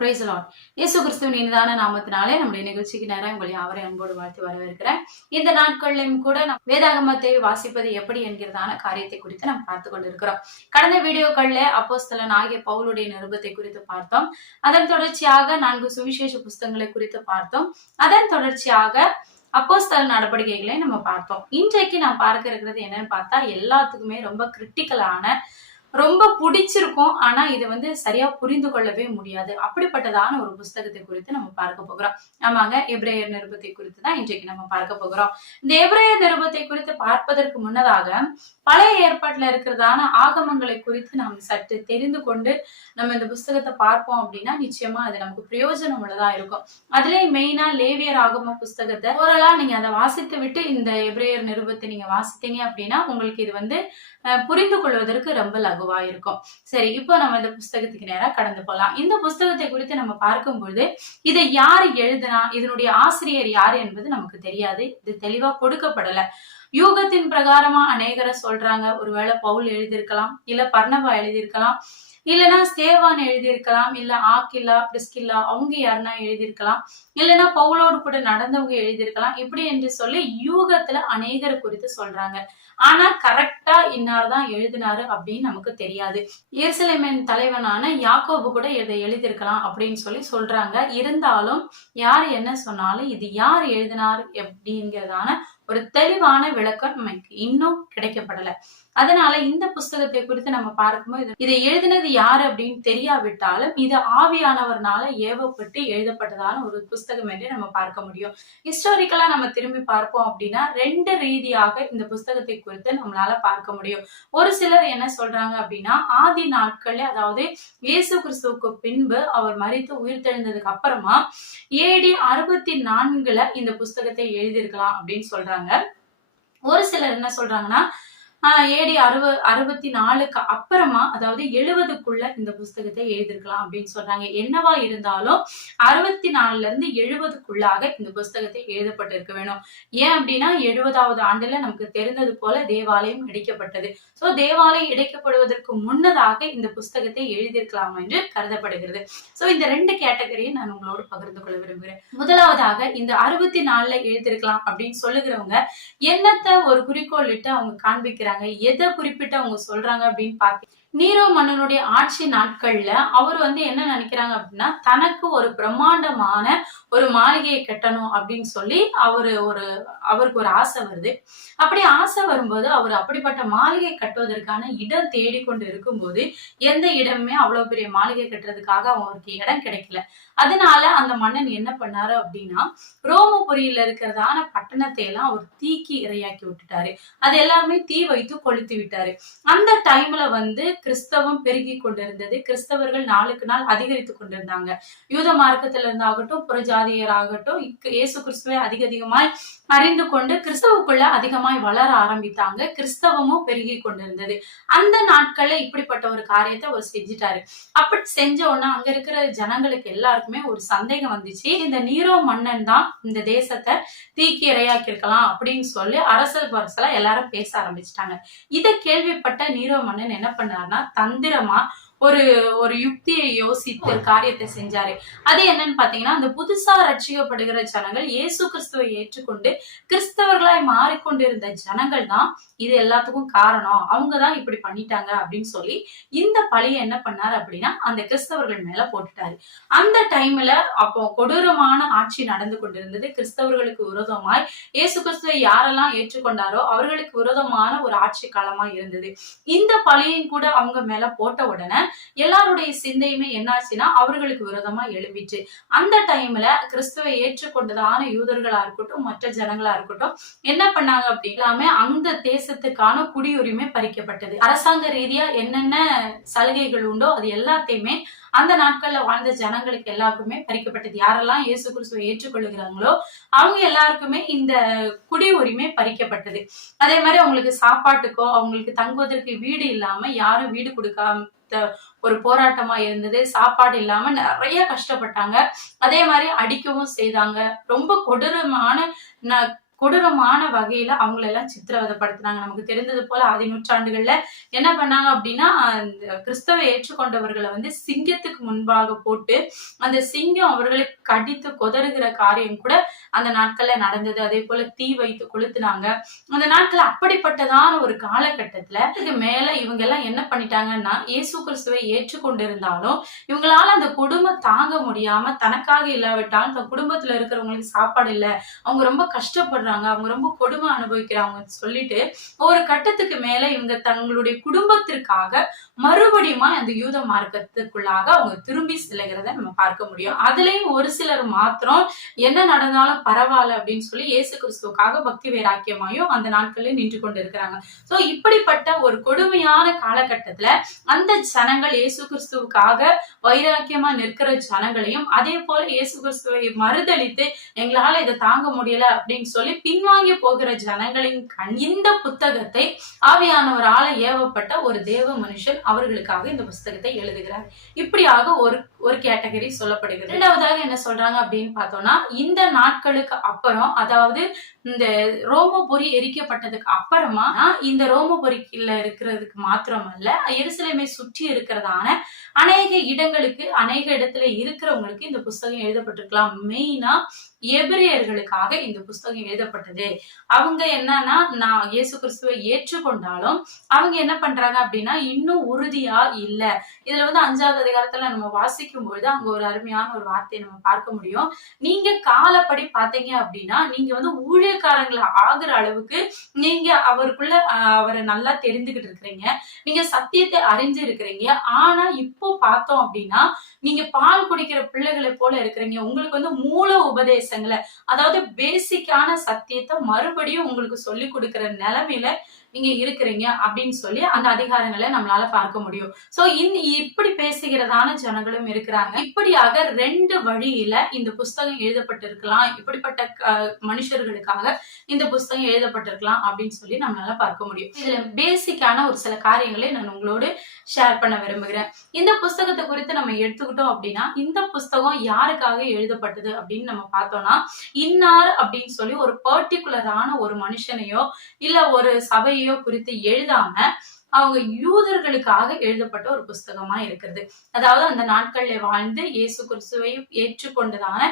Price Lord. இயேசு கிறிஸ்துவின் இனிதான நாமத்தினாலே நம்முடைய நிகழ்ச்சிக்கு நேரம் உங்களை யாவரை அன்போடு வாழ்த்து வரவேற்கிறேன். இந்த நாட்களிலும் கூட வேதாகமத்தை வாசிப்பது எப்படி என்கிறதான காரியத்தை குறித்து நாம் பார்த்து கொண்டிருக்கிறோம். கடந்த வீடியோக்கள்ல அப்போஸ்தலன் ஆகிய பவுலுடைய நிருபத்தை குறித்து பார்த்தோம். அதன் தொடர்ச்சியாக 4 சுவிசேஷ புஸ்தகங்களை குறித்து பார்த்தோம். அதன் தொடர்ச்சியாக அப்போஸ்தல நடவடிக்கைகளை நம்ம பார்த்தோம். இன்றைக்கு நான் பார்க்க இருக்கிறது என்னன்னு பார்த்தா, எல்லாத்துக்குமே ரொம்ப கிரிட்டிக்கலான, ரொம்ப பிடிச்சிருக்கும், ஆனா இதை சரியா புரிந்து கொள்ளவே முடியாது, அப்படிப்பட்டதான ஒரு புஸ்தகத்தை குறித்து நம்ம பார்க்க போகிறோம். ஆமாங்க, எபிரேயர் நிருபத்தை குறித்து தான் இன்றைக்கு நம்ம பார்க்க போகிறோம். இந்த எபிரேயர் நிருபத்தை குறித்து பார்ப்பதற்கு முன்னதாக பழைய ஏற்பாட்டுல இருக்கிறதான ஆகமங்களை குறித்து நாம் சற்று தெரிந்து கொண்டு நம்ம இந்த புஸ்தகத்தை பார்ப்போம் அப்படின்னா நிச்சயமா அது நமக்கு பிரயோஜனம் உள்ளதா இருக்கும். அதுலயே மெயினா லேவியர் ஆகம புஸ்தகத்தை ஓரளா நீங்க அதை வாசித்து விட்டு இந்த எபிரேயர் நிருபத்தை நீங்க வாசித்தீங்க அப்படின்னா உங்களுக்கு இது புரிந்து கொள்வதற்கு ரொம்ப லகுவா இருக்கும். சரி, இப்போ நம்ம இந்த புஸ்தகத்துக்கு நேரா கடந்து போலாம். இந்த புஸ்தகத்தை குறித்து நம்ம பார்க்கும்போது இதை யாரு எழுதினா, இதனுடைய ஆசிரியர் யாரு என்பது நமக்கு தெரியாது. இது தெளிவா கொடுக்கப்படல. யூகத்தின் பிரகாரமா அநேகரை சொல்றாங்க. ஒருவேளை பவுல் எழுதியிருக்கலாம், இல்ல பர்னபா எழுதியிருக்கலாம், இல்லைன்னா ஸ்தேவான் எழுதியிருக்கலாம், இல்ல ஆக்கில்லா பிரிஸ்கில்லா அவங்க யாருன்னா எழுதியிருக்கலாம், இல்லைன்னா பவுலோடு கூட நடந்தவங்க எழுதியிருக்கலாம். இப்படி என்று சொல்லி யூகத்துல அநேகர் குறித்து சொல்றாங்க. ஆனா கரெக்டா இன்னார்தான் எழுதினாரு அப்படின்னு நமக்கு தெரியாது. எருசலேமின் தலைவனான யாக்கோபு கூட இதை எழுதியிருக்கலாம் அப்படின்னு சொல்லி சொல்றாங்க. இருந்தாலும் யார் என்ன சொன்னாலும் இது யார் எழுதினார் அப்படிங்கிறதான ஒரு தெளிவான விளக்கம் நமக்கு இன்னும் கிடைக்கப்படல. அதனால இந்த புஸ்தகத்தை குறித்து நம்ம பார்க்கும்போது இதை எழுதினது யாரு அப்படின்னு தெரியாவிட்டாலும் இது ஆவியானவர்னால ஏவப்பட்டு எழுதப்பட்டதான ஒரு புஸ்தகம் என்று நம்ம பார்க்க முடியும். ஹிஸ்டாரிக்கலா நம்ம திரும்பி பார்ப்போம் அப்படின்னா 2 ரீதியாக இந்த புஸ்தகத்தை குறித்து நம்மளால பார்க்க முடியும். ஒரு சிலர் என்ன சொல்றாங்க அப்படின்னா, ஆதி நாட்கள்ல, அதாவது இயேசு கிறிஸ்துவுக்கு பின்பு அவர் மரித்து உயிர்த்தெழுந்ததுக்கு அப்புறமா AD 64 இந்த புஸ்தகத்தை எழுதியிருக்கலாம் அப்படின்னு சொல்றாங்க. ஒரு சிலர் என்ன சொல்றாங்கன்னா AD 64க்கு அப்புறமா, அதாவது 70க்குள்ள இந்த புஸ்தகத்தை எழுதியிருக்கலாம் அப்படின்னு சொல்றாங்க. என்னவா இருந்தாலும் 64ல இருந்து 70க்குள்ளாக இந்த புஸ்தகத்தை எழுதப்பட்டிருக்க வேணும். ஏன் அப்படின்னா 70வது ஆண்டுல நமக்கு தெரிந்தது போல தேவாலயம் இடிக்கப்பட்டது. சோ தேவாலயம் இடிக்கப்படுவதற்கு முன்னதாக இந்த புஸ்தகத்தை எழுதியிருக்கலாம் என்று கருதப்படுகிறது. சோ இந்த 2 கேட்டகரியை நான் உங்களோடு பகிர்ந்து கொள்ள விரும்புகிறேன். முதலாவதாக இந்த 64ல எழுதியிருக்கலாம் அப்படின்னு சொல்லுகிறவங்க என்னத்த ஒரு குறிக்கோள் இட்டு அவங்க காண்பிக்கிறாங்க, எதை குறிப்பிட்டு அவங்க சொல்றாங்க அப்படின்னு பாத்தீங்கன்னா, நீரோ மன்னனுடைய ஆட்சி நாட்கள்ல அவர் என்ன நினைக்கிறாங்க அப்படின்னா, தனக்கு ஒரு பிரம்மாண்டமான ஒரு மாளிகையை கட்டணும் அப்படின்னு சொல்லி அவருக்கு ஒரு ஆசை வருது. அப்படி ஆசை வரும்போது அவர் அப்படிப்பட்ட மாளிகை கட்டுவதற்கான இடம் தேடிக்கொண்டு இருக்கும்போது எந்த இடமே அவ்வளவு பெரிய மாளிகை கட்டுறதுக்காக அவருக்கு இடம் கிடைக்கல. அதனால அந்த மன்னன் என்ன பண்ணாரு அப்படின்னா, ரோமபுரியில இருக்கிறதான பட்டணத்தை எல்லாம் அவர் தீக்கி இரையாக்கி விட்டுட்டாரு. அது எல்லாமே தீ வைத்து கொளுத்தி விட்டாரு. அந்த டைம்ல கிறிஸ்தவம் பெருகி கொண்டிருந்தது. கிறிஸ்தவர்கள் நாளுக்கு நாள் அதிகரித்து கொண்டிருந்தாங்க. யூத மார்க்கத்துல இருந்தாகட்டும், புறஜாதியராகட்டும், இயேசு கிறிஸ்துவை அதிகமாய் அறிந்து கொண்டு கிறிஸ்தவுக்குள்ள அதிகமாய் வளர ஆரம்பித்தாங்க. கிறிஸ்தவமும் பெருகி கொண்டிருந்தது. அந்த நாட்கள்ல இப்படிப்பட்ட ஒரு காரியத்தை அவர் செஞ்சுட்டாரு. அப்படி செஞ்ச உடனே அங்க இருக்கிற ஜனங்களுக்கு எல்லாருக்குமே ஒரு சந்தேகம் வந்துச்சு. இந்த நீரோ மன்னன் தான் இந்த தேசத்தை தீக்கி இரையாக்கி இருக்கலாம் அப்படின்னு சொல்லி அரசல் பரசலா எல்லாரும் பேச ஆரம்பிச்சிட்டாங்க. இதை கேள்விப்பட்ட நீரோ மன்னன் என்ன பண்ணாருன்னா, தந்திரமா ஒரு யுக்தியை யோசித்து காரியத்தை செஞ்சாரு. அது என்னன்னு பாத்தீங்கன்னா, அந்த புதுசா ரட்சிக்கப்படுகிற ஜனங்கள் இயேசு கிறிஸ்துவை ஏற்றுக்கொண்டு கிறிஸ்தவர்களாய் மாறிக்கொண்டிருந்த ஜனங்கள் தான் இது எல்லாத்துக்கும் காரணம், அவங்கதான் இப்படி பண்ணிட்டாங்க அப்படின்னு சொல்லி இந்த பழியை என்ன பண்ணாரு அப்படின்னா அந்த கிறிஸ்தவர்கள் மேல போட்டுட்டாரு. அந்த டைம்ல அப்போ கொடூரமான ஆட்சி நடந்து கொண்டிருந்தது. கிறிஸ்தவர்களுக்கு விரோதமாய் இயேசு கிறிஸ்துவை யாரெல்லாம் ஏற்றுக்கொண்டாரோ அவர்களுக்கு விரோதமான ஒரு ஆட்சி காலமா இருந்தது. இந்த பழியையும் கூட அவங்க மேல போட்ட உடனே எல்லாருடைய சிந்தையுமே என்னாச்சுன்னா அவர்களுக்கு விரோதமா எழும்பிச்சு. அந்த டைம்ல கிறிஸ்துவை ஏற்றுக்கொண்டதான யூதர்களா இருக்கட்டும், மற்ற ஜனங்களா இருக்கட்டும், என்ன பண்ணாங்க அப்படின்னாமே அந்த தேசத்துக்கான குடியுரிமை பறிக்கப்பட்டது. அரசாங்க ரீதியா என்னென்ன சலுகைகள் உண்டோ அது எல்லாத்தையுமே அந்த நாட்கள்ல வாழ்ந்த ஜனங்களுக்கு எல்லாருக்குமே பறிக்கப்பட்டது. யாரெல்லாம் இயேசு கிறிஸ்துவை ஏற்றுக்கொள்ளுகிறாங்களோ அவங்க எல்லாருக்குமே இந்த குடியுரிமை பறிக்கப்பட்டது. அதே மாதிரி அவங்களுக்கு சாப்பாட்டுக்கோ அவங்களுக்கு தங்குவதற்கு வீடு இல்லாம யாரும் வீடு கொடுக்காம ஒரு போராட்டமா இருந்தது. சாப்பாடு இல்லாம நிறைய கஷ்டப்பட்டாங்க. அதே மாதிரி அடிக்கவும் செய்தாங்க. ரொம்ப கொடூரமான கொடூரமான வகையில அவங்களை எல்லாம் சித்திரவதைப்படுத்தினாங்க. நமக்கு தெரிந்தது போல ஆதி நூற்றாண்டுகள்ல என்ன பண்ணாங்க அப்படின்னா, அந்த கிறிஸ்தவ ஏற்றுக்கொண்டவர்களை வந்து சிங்கத்துக்கு முன்பாக போட்டு அந்த சிங்கம் அவர்களை கடித்து கொதறுகிற காரியம் கூட அந்த நாட்கள்ல நடந்தது. அதே போல தீ வைத்து கொளுத்துனாங்க. அந்த நாட்கள் அப்படிப்பட்டதான ஒரு காலகட்டத்துல இதுக்கு மேல இவங்க எல்லாம் என்ன பண்ணிட்டாங்கன்னா, இயேசு கிறிஸ்துவை ஏற்றுக்கொண்டிருந்தாலும் இவங்களால அந்த கொடுமை தாங்க முடியாம, தனக்காக இல்லாவிட்டாலும் தன் குடும்பத்துல இருக்கிறவங்களுக்கு சாப்பாடு இல்ல, அவங்க ரொம்ப கஷ்டப்படுறாங்க, அவங்க ரொம்ப கொடுமை அனுபவிக்கிறாங்க சொல்லிட்டு ஒரு கட்டத்துக்கு மேல இவங்க தங்களுடைய குடும்பத்திற்காக மறுபடியும் அந்த யூத மார்க்கத்துக்குள்ளாக அவங்க திரும்பி செல்லுகிறத நம்ம பார்க்க முடியும். அதுலயும் ஒரு சிலர் மாத்திரம் என்ன நடந்தாலும் பரவாயில்ல அப்படின்னு சொல்லி இயேசு கிறிஸ்துவுக்காக பக்தி வைராக்கியமாயும் அந்த நாட்களில் நின்று கொண்டு இருக்கிறாங்க. சோ இப்படிப்பட்ட ஒரு கொடுமையான காலகட்டத்துல அந்த ஜனங்கள் இயேசு கிறிஸ்துவுக்காக வைராக்கியமா நிற்கிற ஜனங்களையும், அதே போல இயேசு கிறிஸ்துவை மறுதளித்து எங்களால இதை தாங்க முடியல அப்படின்னு சொல்லி பின்வாங்கி போகிற ஜனங்களின் இந்த புத்தகத்தை ஆவியானவரால ஏவப்பட்ட ஒரு தேவ மனுஷன் அவர்களுக்காக இந்த புஸ்தகத்தை எழுதுகிறார். இப்படியாக ஒரு கேட்டகரி சொல்லப்படுகிறது. இரண்டாவதாக என்ன சொல்றாங்க அப்படின்னு பார்த்தோம்னா, இந்த நாட்களுக்கு அப்புறம், அதாவது இந்த ரோமபுரி எரிக்கப்பட்டதுக்கு அப்புறமா இந்த ரோமபுரிக்குள்ள இருக்கிறதுக்கு மாத்திரமல்ல, எருசலேமை சுற்றி இருக்கிறதான அநேக இடங்களுக்கு, அநேக இடத்துல இருக்கிறவங்களுக்கு இந்த புஸ்தகம் எழுதப்பட்டிருக்கலாம். மெயினா எபிரேயர்களுக்காக இந்த புஸ்தகம் எழுதப்பட்டது. அவங்க என்னன்னா, நான் இயேசு கிறிஸ்துவை ஏற்றுக்கொண்டாலும் அவங்க என்ன பண்றாங்க அப்படின்னா, இன்னும் உறுதியா இல்ல. இதுல வந்து 5வது அதிகாரத்துல நம்ம வாசிக்கும் பொழுது அங்க ஒரு அருமையான ஒரு வார்த்தையை நம்ம பார்க்க முடியும். நீங்க காலப்படி பாத்தீங்க அப்படின்னா, நீங்க வந்து ஊழியக்காரங்களை ஆகுற அளவுக்கு நீங்க அவருக்குள்ள அவரை நல்லா தெரிந்துகிட்டு இருக்கிறீங்க, நீங்க சத்தியத்தை அறிஞ்சு இருக்கிறீங்க. ஆனா இப்போ பார்த்தோம் அப்படின்னா, நீங்க பால் குடிக்கிற பிள்ளைகளை போல இருக்கிறீங்க. உங்களுக்கு வந்து மூல உபதேசங்களை, அதாவது பேசிக்கான சத்தியத்தை மறுபடியும் உங்களுக்கு சொல்லி கொடுக்கிற நிலைமையில நீங்க இருக்கிறீங்க அப்படின்னு சொல்லி அந்த அதிகாரங்களை நம்மளால பார்க்க முடியும். சோ இப்படி பேசுகிறதான ஜனங்களும் இருக்கிறாங்க. இப்படியாக 2 வழியில இந்த புஸ்தகம் எழுதப்பட்டிருக்கலாம், இப்படிப்பட்ட மனுஷர்களுக்காக இந்த புஸ்தகம் எழுதப்பட்டிருக்கலாம் அப்படின்னு சொல்லி நம்மளால பார்க்க முடியும். இதுல பேசிக்கான ஒரு சில காரியங்களை நான் உங்களோடு ஷேர் பண்ண விரும்புகிறேன். இந்த புஸ்தகத்தை குறித்து நம்ம எடுத்துக்கிட்டோம் அப்படின்னா, இந்த புஸ்தகம் யாருக்காக எழுதப்பட்டது அப்படின்னு நம்ம பார்த்தோம்னா, இன்னார் அப்படின்னு சொல்லி ஒரு பர்டிகுலரான ஒரு மனுஷனையோ இல்ல ஒரு சபையோ குறித்து எழுதாம அவங்க யூதர்களுக்காக எழுதப்பட்ட ஒரு புஸ்தகமா இருக்கிறது. அதாவது அந்த நாட்கள்ல வாழ்ந்து இயேசு கிறிஸ்துவை ஏற்றுக்கொண்டதான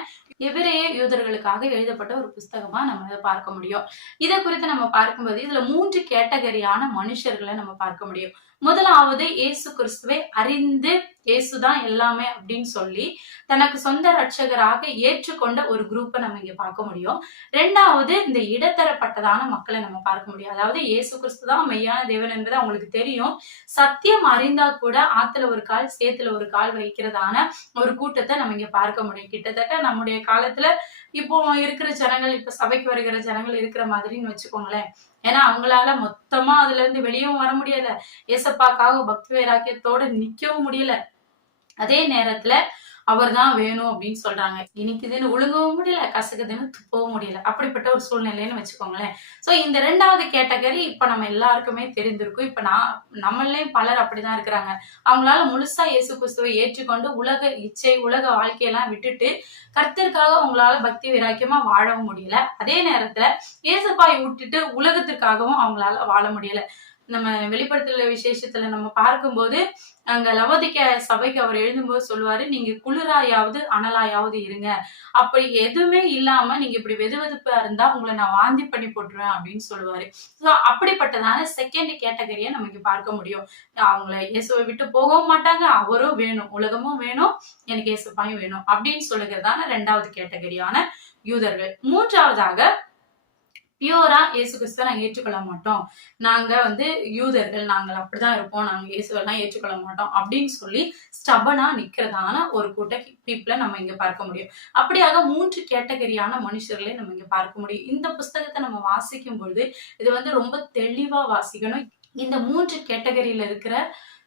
எபிரேய யூதர்களுக்காக எழுதப்பட்ட ஒரு புஸ்தகமா நம்ம இதை பார்க்க முடியும். இதை குறித்து நம்ம பார்க்கும்போது இதுல 3 கேட்டகரியான மனுஷர்களை நம்ம பார்க்க முடியும். முதலாவது இயேசு கிறிஸ்துவை அறிந்து இயேசுதான் எல்லாமே அப்படின்னு சொல்லி தனக்கு சொந்த ரட்சகராக ஏற்றுக்கொண்ட ஒரு குரூப்பை நம்ம இங்க பார்க்க முடியும். 2வது இந்த இடத்தரப்பட்டதான மக்களை நம்ம பார்க்க முடியும். அதாவது இயேசு கிறிஸ்துதான் மெய்யான தேவன் என்பது அவங்களுக்கு தெரியும், சத்தியம் அறிந்தா கூட ஆத்துல ஒரு கால் சேத்துல ஒரு கால் வைக்கிறதான ஒரு கூட்டத்தை நம்ம இங்க பார்க்க முடியும். கிட்டத்தட்ட நம்முடைய காலத்துல இப்போ இருக்கிற ஜனங்கள், இப்ப சபைக்கு வருகிற ஜனங்கள் இருக்கிற மாதிரின்னு வச்சுக்கோங்களேன். ஏன்னா அவங்களால மொத்தமா அதுல இருந்து வெளியவும் வர முடியல, ஏசப்பாக்காக பக்தி வைராக்கியத்தோட நிக்கவும் முடியல. அதே நேரத்துல அவர் தான் வேணும் அப்படின்னு சொல்றாங்க. இனிக்குதுன்னு ஒழுங்கவும் முடியல, கசக்குதுன்னு துப்பவும் முடியல. அப்படிப்பட்ட ஒரு சூழ்நிலைன்னு வச்சுக்கோங்களேன். சோ இந்த 2வது கேட்டகரி இப்ப நம்ம எல்லாருக்குமே தெரிந்திருக்கும். இப்ப நம்மளையும் பலர் அப்படிதான் இருக்கிறாங்க. அவங்களால முழுசா இயேசு கிறிஸ்துவை ஏற்றுக்கொண்டு உலக இச்சை, உலக வாழ்க்கையெல்லாம் விட்டுட்டு கர்த்தருக்காக அவங்களால பக்தி வைராக்கியமா வாழவும் முடியல. அதே நேரத்துல இயேசுப்பாயை விட்டுட்டு உலகத்திற்காகவும் அவங்களால வாழ முடியல. நம்ம வெளிப்படுத்தல விசேஷத்துல நம்ம பார்க்கும்போது அங்க லவோதிக்கேயா சபைக்கு அவர் எழுதும்போது சொல்லுவாரு, நீங்க குளிராயாவது அனலாயாவது இருங்க, அப்படி எதுவுமே இல்லாம நீங்க இப்படி வெதுவெதுப்பா இருந்தா உங்களை நான் வாந்தி பண்ணி போட்டுருவேன் அப்படின்னு சொல்லுவாரு. சோ அப்படிப்பட்டதான 2nd கேட்டகரியை நம்ம இங்க பார்க்க முடியும். அவங்கள இயேசுவை விட்டு போகவும் மாட்டாங்க, அவரும் வேணும், உலகமும் வேணும், எனக்கு இயேசுப்பாயும் வேணும் அப்படின்னு சொல்லுகிறதான 2வது கேட்டகரியான யூதர்கள். 3வதாக பியூரா இயேசு கிறிஸ்துவை நாங்க ஏற்றுக்கொள்ள மாட்டோம், நாங்க வந்து யூதர்கள், நாங்கள் அப்படிதான் இருப்போம், நாங்க இயேசுவெல்லாம் ஏற்றுக்கொள்ள மாட்டோம் அப்படின்னு சொல்லி ஸ்டபனா நிக்கிறதான ஒரு கூட்ட பீப்புளை நம்ம இங்க பார்க்க முடியும். அப்படியாக 3 கேட்டகரியான மனுஷர்களை நம்ம இங்க பார்க்க முடியும். இந்த புஸ்தகத்தை நம்ம வாசிக்கும் பொழுது இது வந்து ரொம்ப தெளிவா வாசிக்கணும். இந்த 3 கேட்டகரியில இருக்கிற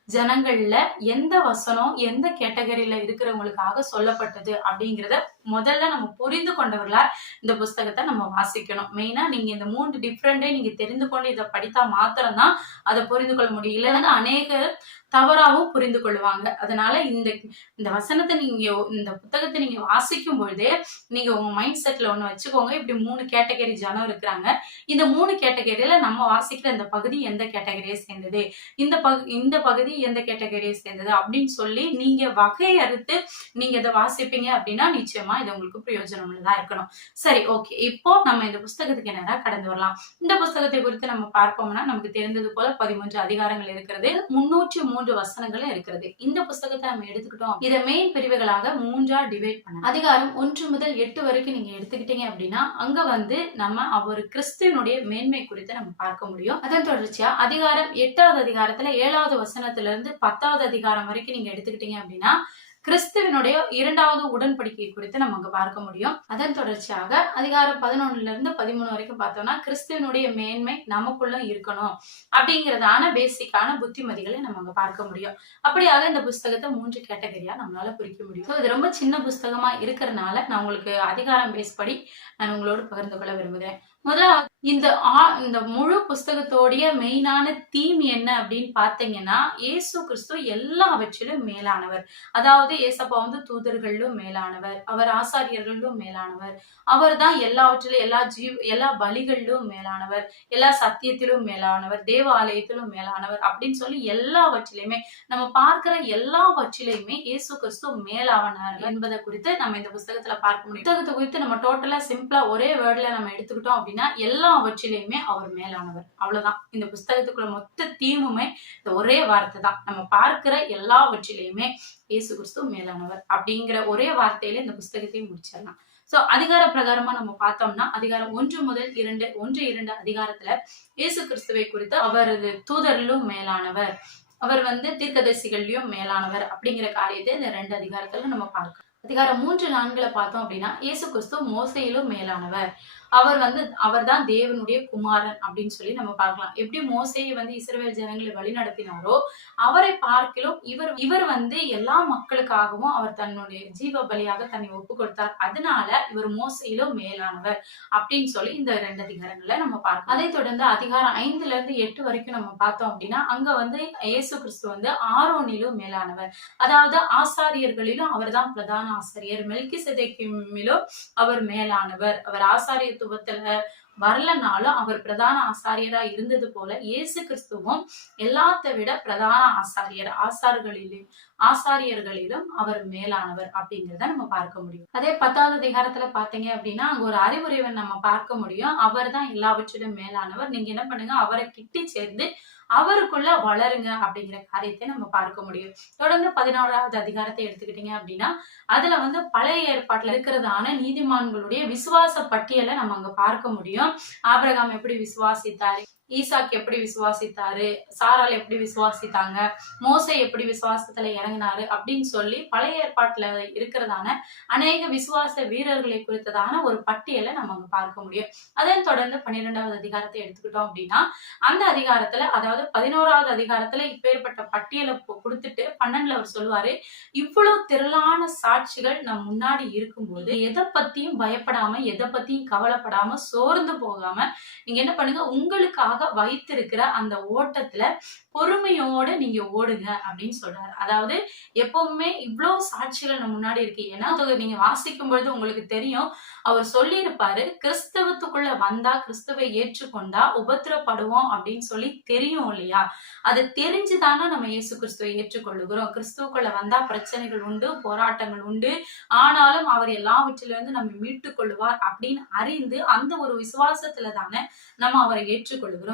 ஜனங்கள்ல எந்த வசனம் எந்த கேட்டகரியில இருக்கிறவங்களுக்காக சொல்லப்பட்டது அப்படிங்கிறத முதல்ல நம்ம புரிந்து கொண்டவர்களா இந்த புஸ்தகத்தை நம்ம வாசிக்கணும். மெயினா நீங்க இந்த 3 டிஃபரெண்டே நீங்க தெரிந்து கொண்டு இதை படித்தா மாத்திரம்தான் அதை புரிந்து கொள்ள முடியும். இல்லைன்னா அநேக தவறாவும் புரிந்து கொள்வாங்க. அதனால இந்த இந்த வசனத்தை நீங்க இந்த புத்தகத்தை நீங்க வாசிக்கும் பொழுதே நீங்க உங்க மைண்ட் செட்ல ஒண்ணு வச்சுக்கோங்க. இப்படி 3 கேட்டகரி ஜனம் இருக்கிறாங்க. இந்த 3 கேட்டகரியில நம்ம வாசிக்கிற இந்த பகுதி எந்த கேட்டகரியை சேர்ந்தது, இந்த பகுதி எந்த கேட்டகரியை சேர்ந்தது அப்படின்னு சொல்லி நீங்க வகையறுத்து நீங்க இதை வாசிப்பீங்க அப்படின்னா நிச்சயமா இது உங்களுக்கு பிரயோஜனம் உள்ளதா இருக்கணும். சரி, ஓகே. இப்போ நம்ம இந்த புஸ்தகத்துக்கு என்னடா கடந்து வரலாம். இந்த புஸ்தகத்தை குறித்து நம்ம பார்ப்போம்னா நமக்கு தெரிந்தது போல 13 அதிகாரங்கள் இருக்கிறது, 303 வசனங்கள் இருக்கிறது. இந்த புஸ்தகத்தை நம்ம எடுத்துக்கிட்டோம், இதை மெயின் பிரிவுகளாக 3ஆ டிவைட் பண்ண. அதிகாரம் 1 முதல் 8 வரைக்கும் நீங்க எடுத்துக்கிட்டீங்க அப்படின்னா அங்க நம்ம அவர் கிறிஸ்துவனுடைய மேன்மை குறித்து நம்ம பார்க்க முடியும். அதன் தொடர்ச்சியா அதிகாரம் 8வது அதிகாரத்துல 7வது வசனத்துல இருந்து 10வது அதிகாரம் வரைக்கும் நீங்க எடுத்துக்கிட்டீங்க அப்படின்னா கிறிஸ்துவனுடைய 2வது உடன்படிக்கை குறித்து நம்ம அங்க பார்க்க முடியும். அதன் தொடர்ச்சியாக அதிகாரம் 11ல இருந்து 13 வரைக்கும் பார்த்தோம்னா கிறிஸ்துவனுடைய மேன்மை நமக்குள்ள இருக்கணும் அப்படிங்கறதான பேசிக்கான புத்திமதிகளை நம்ம அங்க பார்க்க முடியும். அப்படியாக இந்த புஸ்தகத்தை 3 கேட்டகரியா நம்மளால பிரிக்க முடியும். இது ரொம்ப சின்ன புஸ்தகமா இருக்கிறதுனால நான் உங்களுக்கு அதிகாரம் பேஸ் படி நான் உங்களோட பகிர்ந்து கொள்ள விரும்புகிறேன். முதலாவது இந்த முழு புஸ்தகத்தோடைய மெயினான தீம் என்ன அப்படின்னு பாத்தீங்கன்னா, இயேசு கிறிஸ்து எல்லாவற்றிலும் மேலானவர். அதாவது ஏசப்பா தூதர்களிலும் மேலானவர், அவர் ஆசாரியர்களிலும் மேலானவர், அவர் தான் எல்லாவற்றிலும் எல்லா பலிகளிலும் மேலானவர், எல்லா சத்தியத்திலும் மேலானவர், தேவாலயத்திலும் மேலானவர் அப்படின்னு சொல்லி எல்லாவற்றிலுமே நம்ம பார்க்கிற எல்லாவற்றிலையுமே இயேசு கிறிஸ்து மேலானவர் என்பதை குறித்து நம்ம இந்த புஸ்தகத்துல பார்க்க முடியும். புத்தகத்தை குறித்து நம்ம டோட்டலா சிம்பிளா ஒரே வேர்ட்ல நம்ம எடுத்துக்கிட்டோம் அப்படின்னா எல்லாவற்றிலையுமே அவர் மேலானவர். அவ்வளவுதான். இந்த புஸ்தகத்துக்குள்ள மொத்த தீமுமே இந்த ஒரே வார்த்தை தான். நம்ம பார்க்கிற எல்லாவற்றிலையுமே இயேசு கிறிஸ்து மேலானவர் அப்படிங்கிற ஒரே வார்த்தையில இந்த புஸ்தகத்தையும் முடிச்சிடலாம். சோ அதிகார பிரகாரமா நம்ம பார்த்தோம்னா அதிகாரம் 1 முதல் 2 அதிகாரத்துல இயேசு கிறிஸ்துவை குறித்து அவரது தூதரிலும் மேலானவர், அவர் தீர்க்கதரிசிகள்லயும் மேலானவர் அப்படிங்கிற காரியத்தை இந்த 2 அதிகாரத்துல நம்ம பார்க்கலாம். அதிகாரம் 3, 4 பார்த்தோம் அப்படின்னா இயேசு கிறிஸ்து மோசையிலும் மேலானவர், அவர் தான் தேவனுடைய குமாரன் அப்படின்னு சொல்லி நம்ம பார்க்கலாம். எப்படி மோசேயை இஸ்ரவேல் ஜனங்களை வழி நடத்தினாரோ அவரை பார்க்கிலும் இவர் எல்லா மக்களுக்காகவும் அவர் தன்னுடைய ஜீவ பலியாக தன்னை ஒப்பு கொடுத்தார். அதனால இவர் மோசையிலும் மேலானவர் அப்படின்னு சொல்லி இந்த 2 அதிகாரங்களை நம்ம பார்க்கலாம். அதை தொடர்ந்து அதிகாரம் 5ல இருந்து 8 வரைக்கும் நம்ம பார்த்தோம் அப்படின்னா அங்க இயேசு கிறிஸ்து ஆரோனிலும் மேலானவர், அதாவது ஆசாரியர்களிலும் அவர் தான் பிரதான ஆசாரியர், மெல்கிசேதேக்கிலும் அவர் மேலானவர், அவர் ஆசாரியத்துவத்துல வரலனாலும் அவர் பிரதான ஆசாரியரா இருந்தது போல இயேசு கிறிஸ்துவும் எல்லாத்த விட பிரதான ஆசாரியர்களிலும் அவர் மேலானவர் அப்படிங்கிறத நம்ம பார்க்க முடியும். அதே 10வது அதிகாரத்துல பாத்தீங்க அப்படின்னா அங்க ஒரு அறிவுரைவன் நம்ம பார்க்க முடியும். அவர் தான் எல்லாவற்றிலும் மேலானவர், நீங்க என்ன பண்ணுங்க அவரை கிட்டி சேர்ந்து அவருக்குள்ள வளருங்க அப்படிங்கிற காரியத்தை நம்ம பார்க்க முடியும். தொடர்ந்து 11வது அதிகாரத்தை எடுத்துக்கிட்டீங்க அப்படின்னா அதுல பழைய ஏற்பாட்டுல இருக்கிறதான நீதிமான்களுடைய விசுவாச பட்டியலை நம்ம அங்க பார்க்க முடியும். ஆபிரகாம் எப்படி விசுவாசித்தாரு, ஈசாக் எப்படி விசுவாசித்தாரு, சாரால் எப்படி விசுவாசித்தாங்க, மோசே எப்படி விசுவாசத்துல இறங்கினாரு அப்படின்னு சொல்லி பழைய ஏற்பாட்டுல இருக்கிறதான அநேக விசுவாச வீரர்களை குறித்ததான ஒரு பட்டியலை நம்ம அங்க பார்க்க முடியும். அதன் தொடர்ந்து 12வது அதிகாரத்தை எடுத்துக்கிட்டோம் அப்படின்னா அந்த அதிகாரத்துல அதாவது 11வது அதிகாரத்துல இப்பேற்பட்ட பட்டியலை கொடுத்துட்டு 12ல அவர் சொல்லுவாரு, இவ்வளவு திரளான சாட்சிகள் நம் முன்னாடி இருக்கும்போது எதை பத்தியும் பயப்படாம எதை பத்தியும் கவலைப்படாம சோர்ந்து போகாம நீங்க என்ன பண்ணுங்க உங்களுக்காக வைத்திருக்கிற அந்த ஓட்டத்துல பொறுமையோட நீங்க ஓடுங்க அப்படின்னு சொல்றாரு. அதாவது எப்பவுமே இவ்வளவு சாட்சிகள் நம்ம முன்னாடி இருக்கு. ஏன்னா நீங்க வாசிக்கும் பொழுது உங்களுக்கு தெரியும், அவர் சொல்லி இருப்பாரு கிறிஸ்தவத்துக்குள்ள வந்தா கிறிஸ்துவை ஏற்றுக்கொண்டா உபத்திரப்படுவோம் அப்படின்னு சொல்லி தெரியும் இல்லையா. அது தெரிஞ்சுதானே நம்ம இயேசு கிறிஸ்துவை ஏற்றுக்கொள்ளுகிறோம். கிறிஸ்துவுக்குள்ள வந்தா பிரச்சனைகள் உண்டு, போராட்டங்கள் உண்டு, ஆனாலும் அவர் எல்லாவற்றிலிருந்து நம்ம மீட்டுக் கொள்ளுவார் அப்படின்னு அறிந்து அந்த ஒரு விசுவாசத்துல தானே நம்ம அவரை ஏற்றுக்கொள்ளுகிறோம்.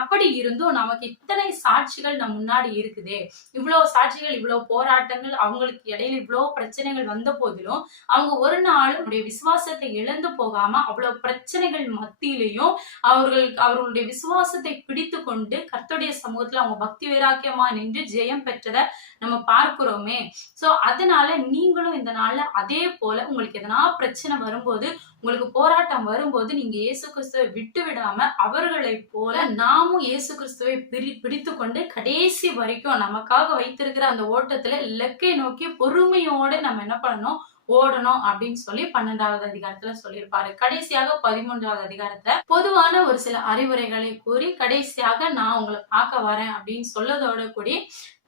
அப்படி இருந்தும் நமக்கு இத்தனை சாட்சிகள் நம்ம முன்னாடி இருக்குதே, இவ்வளவு சாட்சிகள், இவ்வளவு போராட்டங்கள், அவங்களுக்கு இடையில இவ்வளவு பிரச்சனைகள் வந்த போதிலும் அவங்க ஒரு நாள் விசுவாசத்தை இழந்து போகாம அவ்வளவு பிரச்சனைகள் மத்தியிலையும் அவர்களுடைய விசுவாசத்தை பிடித்து கொண்டு கர்த்தருடைய சமூகத்துல அவங்க பக்தி வைராக்கியமா நின்று ஜெயம் பெற்றதை நம்ம பார்க்கிறோமே. சோ அதனால நீங்களும் இந்த நாள்ல அதே போல உங்களுக்கு எதனா பிரச்சனை வரும்போது, உங்களுக்கு போராட்டம் வரும்போது நீங்க இயேசு கிறிஸ்துவை விட்டு விடாம அவர்களை போல நாமும் இயேசு கிறிஸ்துவை பிடித்து கொண்டு கடைசி வரைக்கும் நமக்காக வைத்திருக்கிற அந்த ஓட்டத்துல இலக்கை நோக்கி பொறுமையோட நம்ம என்ன பண்ணணும், ஓடணும் அப்படின்னு சொல்லி 12வது அதிகாரத்துல சொல்லியிருப்பாரு. கடைசியாக 13வது அதிகாரத்துல பொதுவான ஒரு சில அறிவுரைகளை கூறி கடைசியாக நான் உங்களை பார்க்க வரேன் அப்படின்னு சொல்லதோட கூடி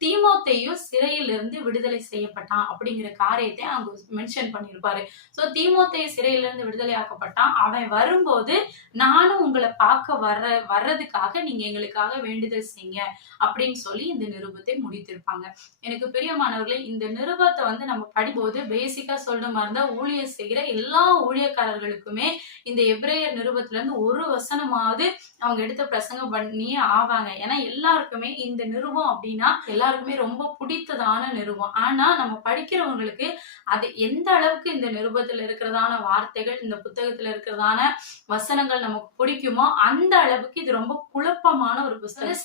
தீமோத்தேயு சிறையில் இருந்து விடுதலை செய்யப்பட்டான் அப்படிங்கிற காரியத்தை அவங்க மென்ஷன் பண்ணியிருப்பாரு. சோ தீமோத்தேயு சிறையிலிருந்து விடுதலை ஆக்கப்பட்டான். அவன் வரும்போது நானும் உங்களை பார்க்க வர்றதுக்காக நீங்க எங்களுக்காக வேண்டுதல் செய்யுங்க அப்படின்னு சொல்லி இந்த நிருபத்தை முடித்திருப்பாங்க. எனக்கு பிரியமானவர்களே, இந்த நிருபத்தை நம்ம படிக்கும்போது பேசிக்கா சொல்ற மாதிரி இருந்தா ஊழியர் செய்கிற எல்லா ஊழியக்காரர்களுக்குமே இந்த எபிரேயர் நிருபத்துல இருந்து ஒரு வசனமாவது அவங்க எடுத்த பிரசங்கம் பண்ணியே ஆவாங்க. ஏன்னா எல்லாருக்குமே இந்த நிருபம் அப்படின்னா எல்லாருக்குமே ரொம்ப பிடித்ததான நிருபம். ஆனா நம்ம படிக்கிறவங்களுக்கு அது எந்த அளவுக்கு இந்த நிருபத்துல இருக்கிறதான வார்த்தைகள், இந்த புத்தகத்துல இருக்கிறதான வசனங்கள் நமக்கு பிடிக்குமோ அந்த அளவுக்கு இது ரொம்ப குழப்பமான ஒரு புத்தகம்.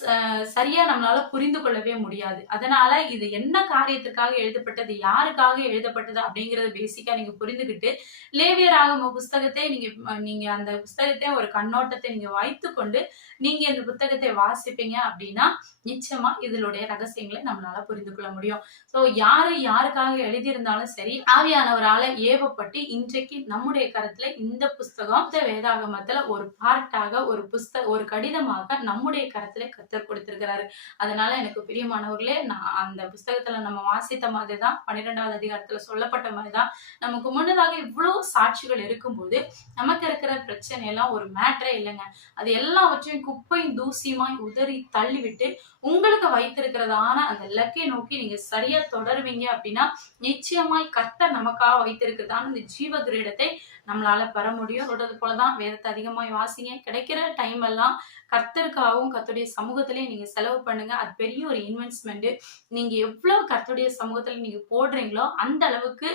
சரியா நம்மளால புரிந்து கொள்ளவே முடியாது. அதனால இது என்ன காரியத்துக்காக எழுதப்பட்டது, யாருக்காக எழுதப்பட்டது அப்படிங்கறத பேசிக்கா நீங்க புரிந்துகிட்டு லேவியராகம புஸ்தகத்தை நீங்க அந்த புஸ்தகத்தை ஒரு கண்ணோட்டத்தை நீங்க வைத்துக்கொண்டு நீங்க இந்த புத்தகத்தை வாசிப்பீங்க அப்படின்னா நிச்சயமா இதனுடைய ரகசியங்களை நம்மளால புரிந்து கொள்ள முடியும். சோ யாருக்காக எழுதியிருந்தாலும் சரி, ஆவியானவரால ஏவப்பட்டு இன்றைக்கு நம்முடைய கருத்துல இந்த புஸ்தகம் வேதாகமத்துல ஒரு பார்ட்டாக ஒரு கடிதமாக நம்முடைய கருத்துல கர்த்தர் கொடுத்திருக்கிறாரு. அதனால எனக்கு பிரியமானவர்களே, நான் அந்த புஸ்தகத்துல நம்ம வாசித்த மாதிரிதான் 12வது அதிகாரத்துல சொல்லப்பட்ட மாதிரிதான் நமக்கு முன்னதாக இவ்வளவு சாட்சிகள் இருக்கும்போது நமக்கு இருக்கிற பிரச்சனை எல்லாம் ஒரு மேட்டரே இல்லைங்க. அது எல்லாவற்றையும் குப்பையும் தூசியுமாய் உதறி தள்ளிவிட்டு உங்களுக்கு வைத்திருக்கிறதான அந்த இலக்கை நோக்கி நீங்க சரியா தொடருவீங்க அப்படின்னா நிச்சயமாய் கர்த்தர் நமக்காக வைத்திருக்கிறதான இந்த ஜீவ கிரீடத்தை நம்மளால பெற முடியும். சொல்றது போலதான் வேதத்தை அதிகமாய் வாசிங்க. கிடைக்கிற டைம் எல்லாம் கர்த்தருக்காகவும் கர்த்தருடைய சமூகத்திலேயே நீங்க செலவு பண்ணுங்க. அது பெரிய ஒரு இன்வெஸ்ட்மெண்ட். நீங்க எவ்வளவு கர்த்தருடைய சமூகத்துல நீங்க போடுறீங்களோ அந்த அளவுக்கு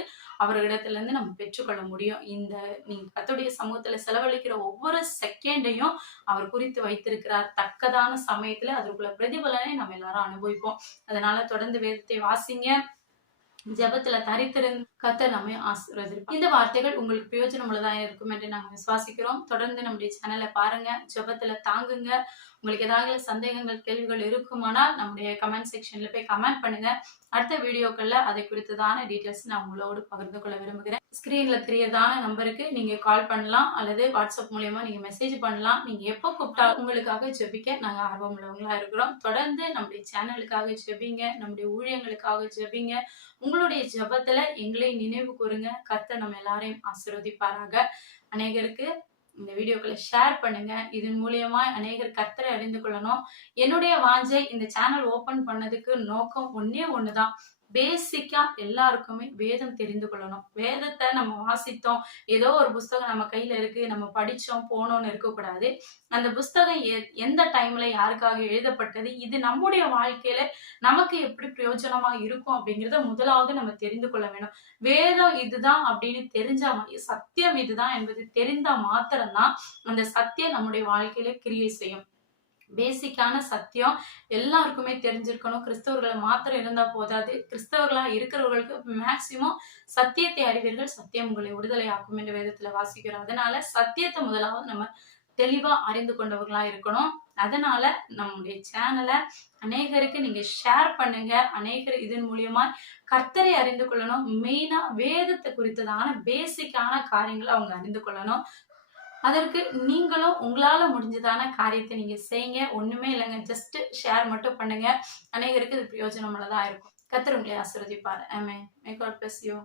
அவர்களிடத்துல இருந்து நம்ம பெற்றுக்கொள்ள முடியும். நீங்க கர்த்தருடைய சமூகத்துல செலவழிக்கிற ஒவ்வொரு செகண்டையும் அவர் குறித்து வைத்திருக்கிறார். தக்கதான சமயத்துல அதற்குள்ள பிரதிபலனை நம்ம எல்லாரும் அனுபவிப்போம். அதனால தொடர்ந்து வேதத்தை வாசிங்க. ஜெபத்துல தரித்திருந்து கர்த்தர் நம்மை ஆசீர்வதிப்பார். இந்த வார்த்தைகள் உங்களுக்கு பிரயோஜனம் உள்ளதாக இருக்கும் என்று நாங்கள் விசுவாசிக்கிறோம். தொடர்ந்து நம்முடைய சேனலை பாருங்க, ஜெபத்துல தாங்குங்க. உங்களுக்கு ஏதாவது சந்தேகங்கள், கேள்விகள் இருக்குமானால் நம்முடைய கமெண்ட் செக்ஷன்ல போய் கமெண்ட் பண்ணுங்க. அடுத்த வீடியோக்கள்ல அதை குறித்ததான டீடைல்ஸ் நான் உங்களோடு பகிர்ந்து கொள்ள விரும்புகிறேன். ஸ்கிரீன்ல தெரியறதான நம்பருக்கு நீங்க கால் பண்ணலாம் அல்லது வாட்ஸ்அப் மூலமா நீங்க மெசேஜ் பண்ணலாம். நீங்க எப்போ கூப்பிட்டா உங்களுக்காக ஜெபிக்க நாங்க ஆர்வம் உள்ளவங்களா இருக்கிறோம். தொடர்ந்து நம்முடைய சேனலுக்காக ஜெபிங்க, நம்முடைய ஊழியங்களுக்காக ஜெபிங்க. உங்களுடைய ஜெபத்துல எங்களை நினைவு கூறுங்க. கர்த்தர் நம்ம எல்லாரையும் ஆசீர்வதிப்பாராக. அநேகருக்கு இந்த வீடியோக்களை ஷேர் பண்ணுங்க. இதன் மூலியமா அநேகர் கர்த்தரை அறிந்து கொள்ளணும். என்னுடைய வாஞ்சை இந்த சேனல் ஓபன் பண்ணதுக்கு நோக்கம் ஒண்ணுதான். பேசிக்கா எல்லாருக்குமே வேதம் தெரிந்து கொள்ளணும். வேதத்தை நம்ம வாசித்தோம், ஏதோ ஒரு புஸ்தகம் நம்ம கையில இருக்கு, நம்ம படிச்சோம் போனோம்னு இருக்கக்கூடாது. அந்த புஸ்தகம் எந்த டைம்ல யாருக்காக எழுதப்பட்டது, இது நம்முடைய வாழ்க்கையில நமக்கு எப்படி பிரயோஜனமா இருக்கும் அப்படிங்கிறத முதலாவது நம்ம தெரிந்து கொள்ள வேணும். வேதம் இதுதான் அப்படின்னு தெரிஞ்சா, சத்தியம் இதுதான் என்பது தெரிந்தா மாத்திரம்தான் அந்த சத்தியம் நம்முடைய வாழ்க்கையில கிரியை செய்யும். பேசிக்கான சத்தியம் எல்லாருக்குமே தெரிஞ்சிருக்கணும். கிறிஸ்தவர்களை மாத்திரம் இருந்தா போதாது. கிறிஸ்தவர்களா இருக்கிறவர்களுக்கு மேக்சிமம் சத்தியத்தை அறிவீர்கள், சத்தியம் உங்களை விடுதலை ஆக்கும் என்று வேதத்துல வாசிக்கிறோம். அதனால சத்தியத்தை முதலாவது நம்ம தெளிவா அறிந்து கொண்டவர்களா இருக்கணும். அதனால நம்முடைய சேனலை அநேகருக்கு நீங்க ஷேர் பண்ணுங்க. அநேகர் இதன் மூலியமா கர்த்தரை அறிந்து கொள்ளணும். மெயினா வேதத்தை குறித்ததான பேசிக்கான காரியங்களை அவங்க அறிந்து கொள்ளணும். அதற்கு நீங்களும் உங்களால முடிஞ்சதான காரியத்தை நீங்க செய்யுங்க. ஒண்ணுமே இல்லைங்க, ஜஸ்ட் ஷேர் மட்டும் பண்ணுங்க. அநேகருக்கு இது பிரயோஜனம் உள்ளதா இருக்கும். கர்த்தர் உங்களை ஆசீர்வதிப்பார். ஆமென். May God bless you.